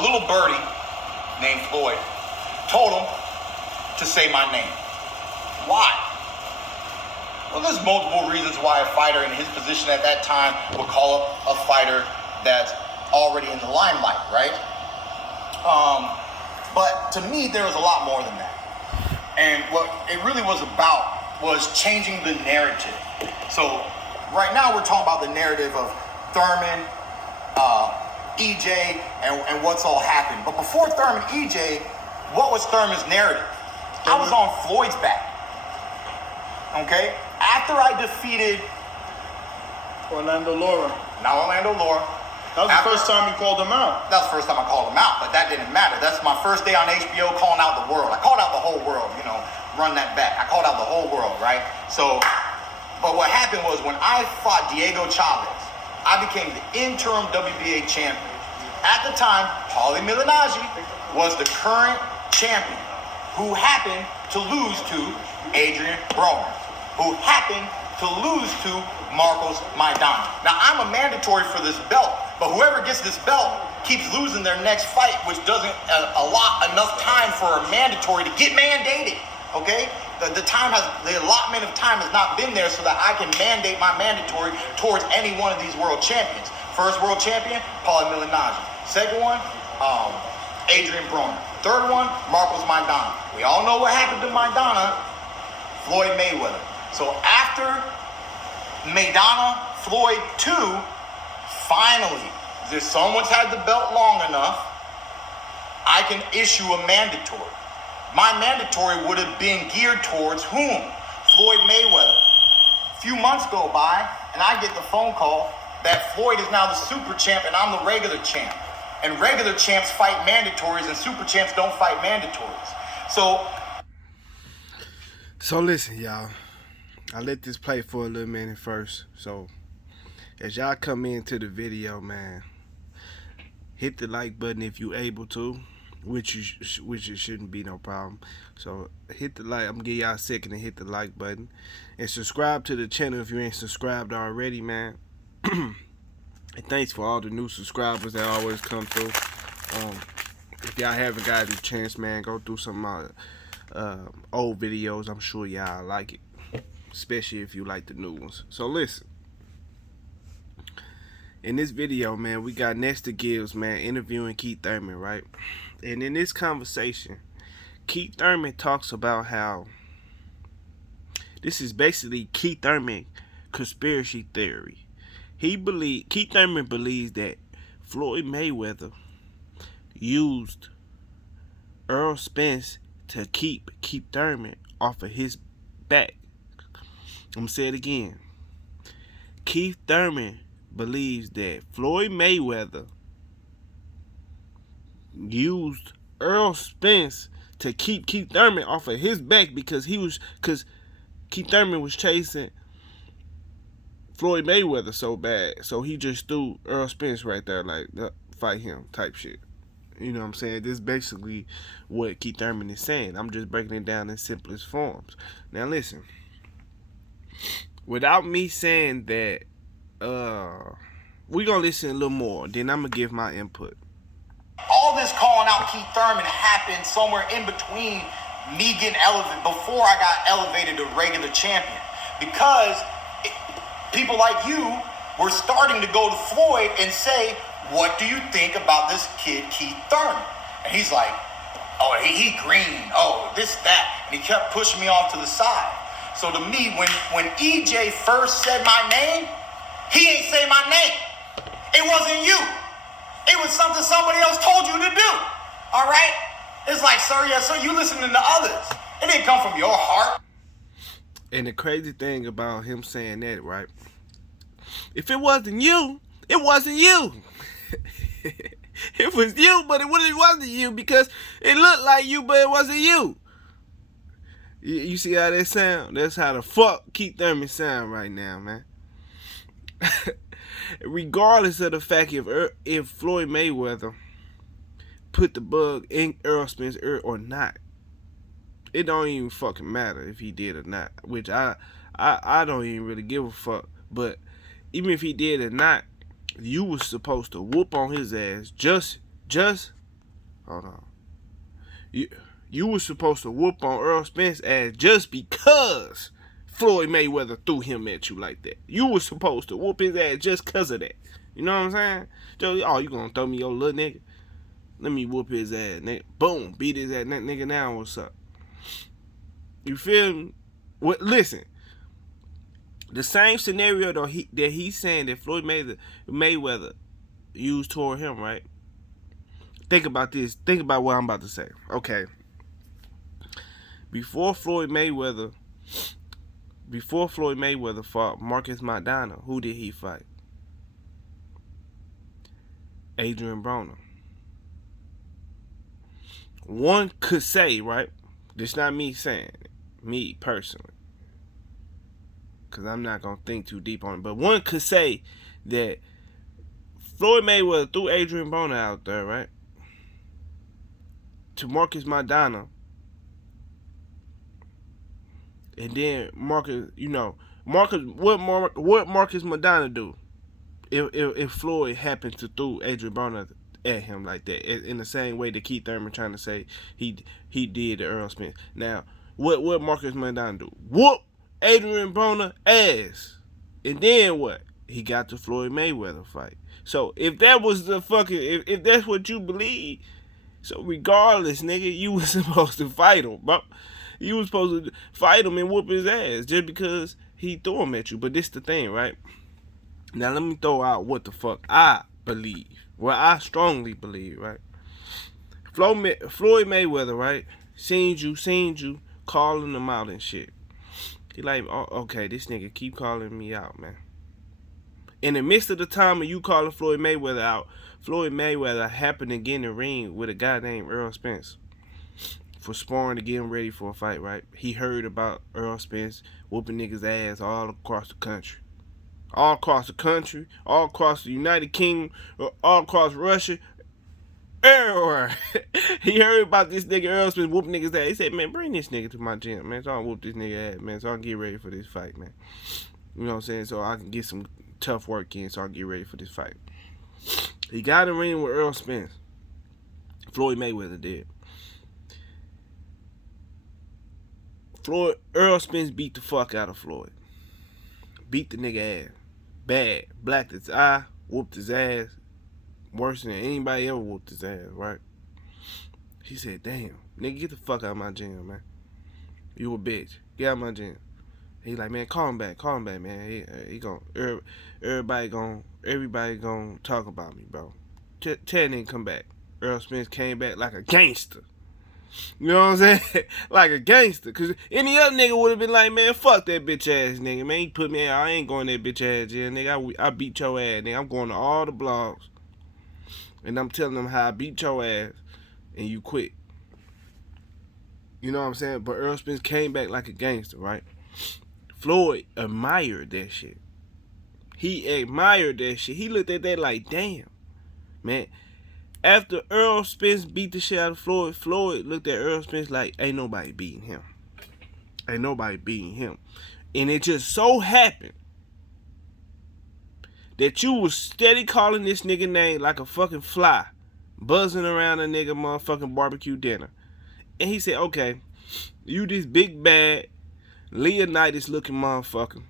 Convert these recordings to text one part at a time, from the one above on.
a little birdie named Floyd told him to say my name. Why? Well, there's multiple reasons why a fighter in his position at that time would call up a fighter that's already in the limelight, right? But to me, there was a lot more than that. And what it really was about was changing the narrative. So right now we're talking about the narrative of Thurman, EJ, and what's all happened. But before Thurman, EJ, what was Thurman's narrative? I was on Floyd's back. Okay? After I defeated Orlando Lara. Now Orlando Lara. That was the first time you called him out. That was the first time I called him out, but that didn't matter. That's my first day on HBO calling out the world. I called out the whole world, run that back. I called out the whole world, right? So, but what happened was when I fought Diego Chavez, I became the interim WBA champion. At the time, Paulie Malignaggi was the current champion who happened to lose to Adrian Broner, who happened to lose to Marcos Maidana. Now, I'm a mandatory for this belt, but whoever gets this belt keeps losing their next fight, which doesn't allot enough time for a mandatory to get mandated, okay? The allotment of time has not been there so that I can mandate my mandatory towards any one of these world champions. First world champion, Paulie Malignaggi. Second one, Adrian Broner. Third one, Marcos Maidana. We all know what happened to Maidana, Floyd Mayweather. So after Maidana, Floyd 2, finally, if someone's had the belt long enough, I can issue a mandatory. My mandatory would have been geared towards whom? Floyd Mayweather. A few months go by, and I get the phone call that Floyd is now the super champ and I'm the regular champ. And regular champs fight mandatories and super champs don't fight mandatories. So listen, y'all. I let this play for a little minute first. So as y'all come into the video, man, hit the like button if you able to, which it shouldn't be no problem. So hit the like. I'm gonna give y'all a second to hit the like button and subscribe to the channel if you ain't subscribed already, man. And thanks for all the new subscribers that always come through. If y'all haven't got a chance, man, go through some old videos. I'm sure y'all like it, especially if you like the new ones. So listen, in this video, man, we got Nestor Gibbs, man, interviewing Keith Thurman, right? And in this conversation, Keith Thurman talks about how this is basically Keith Thurman conspiracy theory. Keith Thurman believes that Floyd Mayweather used Errol Spence to keep Thurman off of his back. I'm gonna say it again. Keith Thurman believes that Floyd Mayweather used Errol Spence to keep Keith Thurman off of his back because Keith Thurman was chasing Floyd Mayweather so bad, so he just threw Errol Spence right there, like, fight him type shit. You know what I'm saying? This is basically what Keith Thurman is saying. I'm just breaking it down in simplest forms. Now listen, without me saying that, we're gonna listen a little more, then I'm gonna give my input. All this calling out Keith Thurman happened somewhere in between me getting elevated, before I got elevated to regular champion, because people like you were starting to go to Floyd and say, what do you think about this kid, Keith Thurman? And he's like, oh, he green, oh, this, that. And he kept pushing me off to the side. So to me, when EJ first said my name, he ain't say my name. It wasn't you. It was something somebody else told you to do. All right? It's like, sir, yes, sir, you listening to others. It didn't come from your heart. And the crazy thing about him saying that, right? If it wasn't you, it wasn't you. It was you, but it wasn't you because it looked like you, but it wasn't you. You see how that sound? That's how the fuck Keith Thurman sound right now, man. Regardless of the fact if Floyd Mayweather put the bug in Errol Spence or not, it don't even fucking matter if he did or not, which I don't even really give a fuck. But even if he did or not, you was supposed to whoop on his ass just Hold on. You was supposed to whoop on Errol Spence ass just because Floyd Mayweather threw him at you like that. You was supposed to whoop his ass just because of that. You know what I'm saying? Joe, oh, you gonna throw me your little nigga? Let me whoop his ass, nigga. Boom, beat his ass, nigga. Now what's up? You feel me? What? Listen, the same scenario though that he's saying that Floyd Mayweather used toward him, right? Think about this. Think about what I'm about to say. Okay. Before Floyd Mayweather fought Marcus Maidana, who did he fight? Adrian Broner. One could say, right? This not me saying it, me personally, because I'm not gonna think too deep on it. But one could say that Floyd Mayweather threw Adrian Broner out there, right, to Marcus Maidana. And then Marcus, what Marcus Maidana do if Floyd happened to throw Adrian Broner at him like that, in the same way that Keith Thurman trying to say he did to Errol Spence. Now, what Marcus Maidana do? Whoop Adrian Broner ass, and then what? He got the Floyd Mayweather fight. So if that was the fucking, if that's what you believe, so regardless, nigga, you was supposed to fight him, bro. You was supposed to fight him and whoop his ass just because he threw him at you. But this the thing, right? Now let me throw out what the fuck I believe. What I strongly believe, right? Floyd Mayweather, right? Seen you calling him out and shit. He like, oh, okay, this nigga keep calling me out, man. In the midst of the time of you calling Floyd Mayweather out, Floyd Mayweather happened to get in the ring with a guy named Errol Spence for sparring to get him ready for a fight, right? He heard about Errol Spence whooping niggas' ass all across the country. All across the country, all across the United Kingdom, all across Russia, everywhere. He heard about this nigga Errol Spence whooping niggas' ass. He said, man, bring this nigga to my gym, man, so I can whoop this nigga ass, man, so I can get ready for this fight, man. You know what I'm saying? So I can get some tough work in so I can get ready for this fight. He got in the ring with Errol Spence. Floyd Mayweather did. Errol Spence beat the fuck out of Floyd. Beat the nigga ass. Bad. Blacked his eye. Whooped his ass. Worse than anybody ever whooped his ass, right? He said, damn, nigga, get the fuck out of my gym, man. You a bitch. Get out of my gym. He like, man, call him back, man. He gon' everybody gon' talk about me, bro. Tell nigga come back. Errol Spence came back like a gangster. You know what I'm saying? Like a gangster. Cause any other nigga would have been like, man, fuck that bitch ass nigga, man. He put me in, I ain't going that bitch ass jail, nigga. I beat your ass, nigga. I'm going to all the blogs. And I'm telling them how I beat your ass and you quit. You know what I'm saying? But Errol Spence came back like a gangster, right? Floyd admired that shit. He admired that shit. He looked at that like, damn, man. After Errol Spence beat the shit out of Floyd, Floyd looked at Errol Spence like, ain't nobody beating him. Ain't nobody beating him. And it just so happened that you was steady calling this nigga name like a fucking fly, buzzing around a nigga motherfucking barbecue dinner. And he said, okay, you this big bad Leonidas looking motherfucker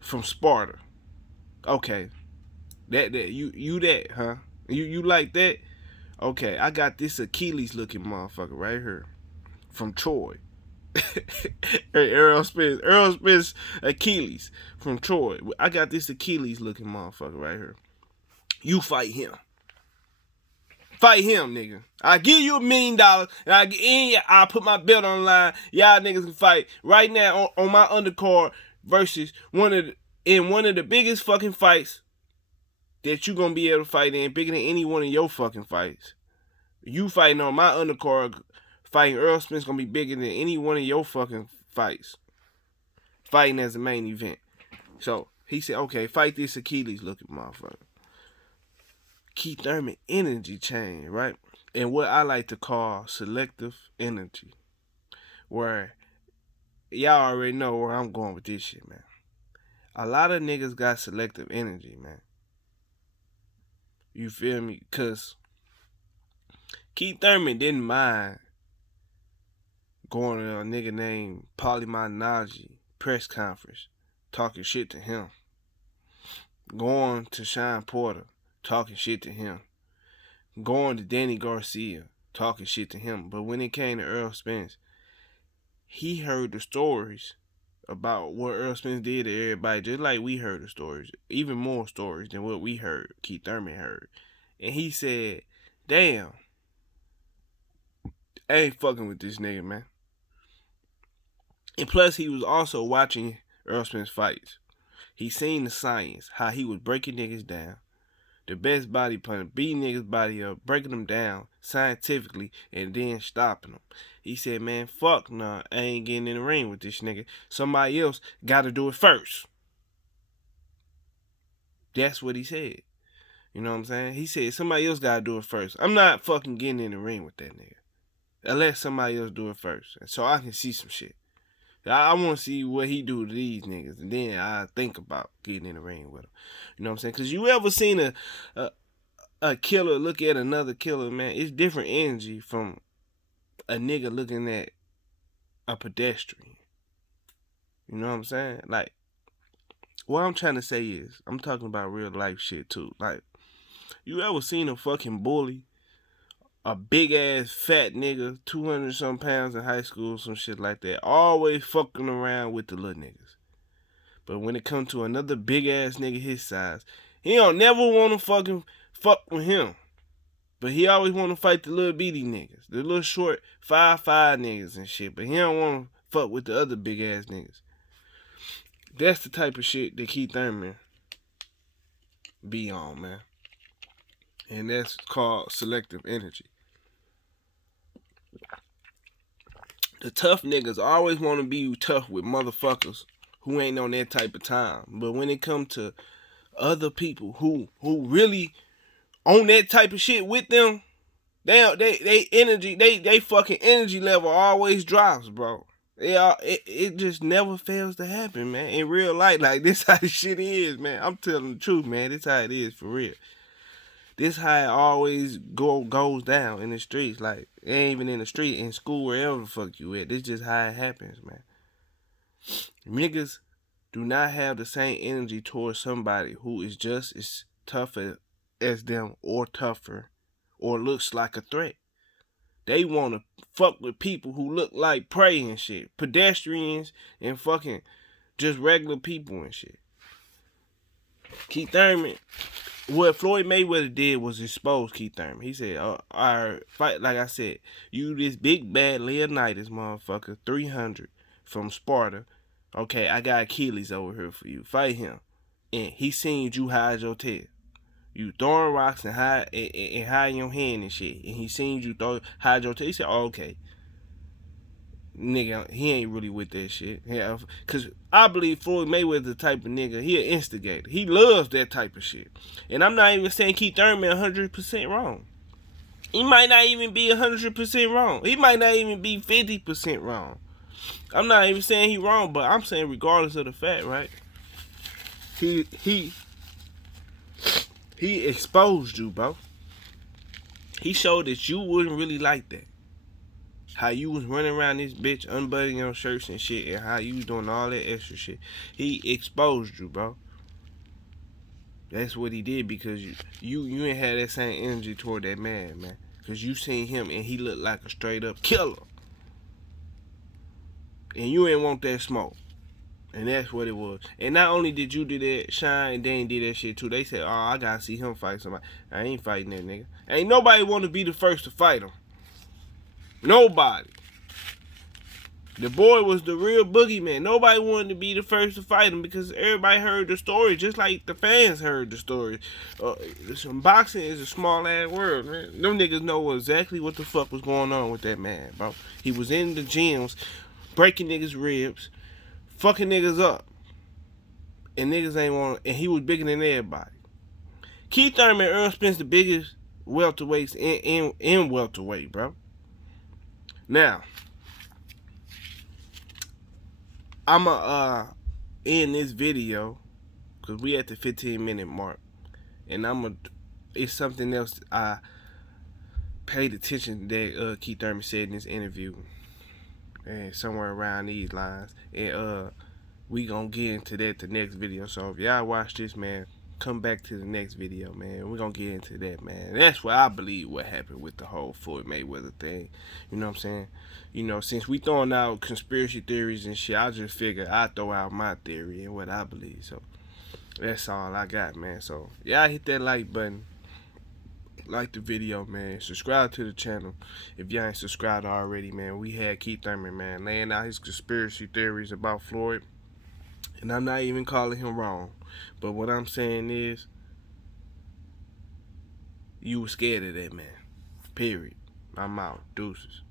from Sparta. Okay. You that, huh? You like that? Okay, I got this Achilles looking motherfucker right here from Troy. Hey, Errol Spence Achilles from Troy. I got this Achilles looking motherfucker right here. You fight him. Fight him, nigga. I give you $1 million and I'll put my belt on the line. Y'all niggas can fight right now on my undercard versus one of the biggest fucking fights that you gonna be able to fight in, bigger than any one of your fucking fights. You fighting on my undercard, fighting Errol Spence gonna be bigger than any one of your fucking fights. Fighting as a main event. So he said, okay, fight this Achilles looking motherfucker. Keith Thurman energy change, right? And what I like to call selective energy. Where y'all already know where I'm going with this shit, man. A lot of niggas got selective energy, man. You feel me? Cause Keith Thurman didn't mind going to a nigga named Paulie Malignaggi press conference, talking shit to him. Going to Sean Porter, talking shit to him. Going to Danny Garcia, talking shit to him. But when it came to Errol Spence, he heard the stories about what Errol Spence did to everybody, just like we heard the stories. Even more stories than what we heard, Keith Thurman heard. And he said, damn, I ain't fucking with this nigga, man. And plus, he was also watching Errol Spence fights. He seen the science, how he was breaking niggas down. The best body puncher, beating niggas' body up, breaking them down scientifically, and then stopping them. He said, man, fuck nah, I ain't getting in the ring with this nigga. Somebody else gotta do it first. That's what he said. You know what I'm saying? He said, somebody else gotta do it first. I'm not fucking getting in the ring with that nigga. Unless somebody else do it first. So I can see some shit. I want to see what he do to these niggas, and then I think about getting in the ring with him. You know what I'm saying? Because you ever seen a killer look at another killer, man? It's different energy from a nigga looking at a pedestrian. You know what I'm saying? Like, what I'm trying to say is, I'm talking about real life shit too. Like, you ever seen a fucking bully? A big ass fat nigga, 200 some pounds in high school, some shit like that. Always fucking around with the little niggas. But when it comes to another big ass nigga his size, he don't never want to fucking fuck with him. But he always want to fight the little bitty niggas. The little short 5'5" niggas and shit. But he don't want to fuck with the other big ass niggas. That's the type of shit that Keith Thurman be on, man. And that's called selective energy. The tough niggas always want to be tough with motherfuckers who ain't on that type of time. But when it comes to other people who really on that type of shit with them, they energy, they fucking energy level always drops, bro. It just never fails to happen, man. In real life, like, this how the shit is, man. I'm telling the truth, man. This how it is for real. This how it always goes down in the streets. Like, it ain't even in the street, in school, wherever the fuck you at. This just how it happens, man. Niggas do not have the same energy towards somebody who is just as tough as them, or tougher, or looks like a threat. They want to fuck with people who look like prey and shit. Pedestrians and fucking just regular people and shit. Keith Thurman, what Floyd Mayweather did was expose Keith Thurman. He said, our fight, like I said, you this big bad Leonidas motherfucker, 300 from Sparta. Okay, I got Achilles over here for you. Fight him. And he seen you hide your tail. You throwing rocks and hide your hand and shit. And he seen you hide your tail. He said, oh, okay. Nigga, he ain't really with that shit. Yeah, cause I believe Floyd Mayweather the type of nigga, he an instigator. He loves that type of shit. And I'm not even saying Keith Thurman 100% wrong. He might not even be 100% wrong. He might not even be 50% wrong. I'm not even saying he wrong, but I'm saying regardless of the fact, right? He exposed you, bro. He showed that you wouldn't really like that. How you was running around this bitch unbuttoning your shirts and shit, and how you was doing all that extra shit. He exposed you, bro. That's what he did, because you ain't had that same energy toward that man, man. Because you seen him and he looked like a straight up killer. And you ain't want that smoke. And that's what it was. And not only did you do that, Shine and Dane did that shit too. They said, oh, I gotta see him fight somebody. I ain't fighting that nigga. Ain't nobody want to be the first to fight him. Nobody. The boy was the real boogeyman. Nobody wanted to be the first to fight him because everybody heard the story, just like the fans heard the story. Boxing is a small ass world, man. Them niggas know exactly what the fuck was going on with that man, bro. He was in the gyms, breaking niggas' ribs, fucking niggas up. And niggas ain't want, and he was bigger than everybody. Keith Thurman, Errol Spence, the biggest welterweights in welterweight, bro. Now, I'ma end this video because we at the 15-minute mark, and it's something else paid attention that Keith Thurman said in this interview, and somewhere around these lines, and we gonna get into that the next video. So if y'all watch this, man, come back to the next video, man. We're gonna get into that, man. That's what I believe what happened with the whole Floyd Mayweather thing. You know what I'm saying? You know, since we throwing out conspiracy theories and shit, I just figured I'd throw out my theory and what I believe. So that's all I got, man. So y'all hit that like button, like the video, man. Subscribe to the channel if y'all ain't subscribed already, man. We had Keith Thurman, man, laying out his conspiracy theories about Floyd, and I'm not even calling him wrong, but what I'm saying is, you were scared of that man. Period. I'm out. Deuces.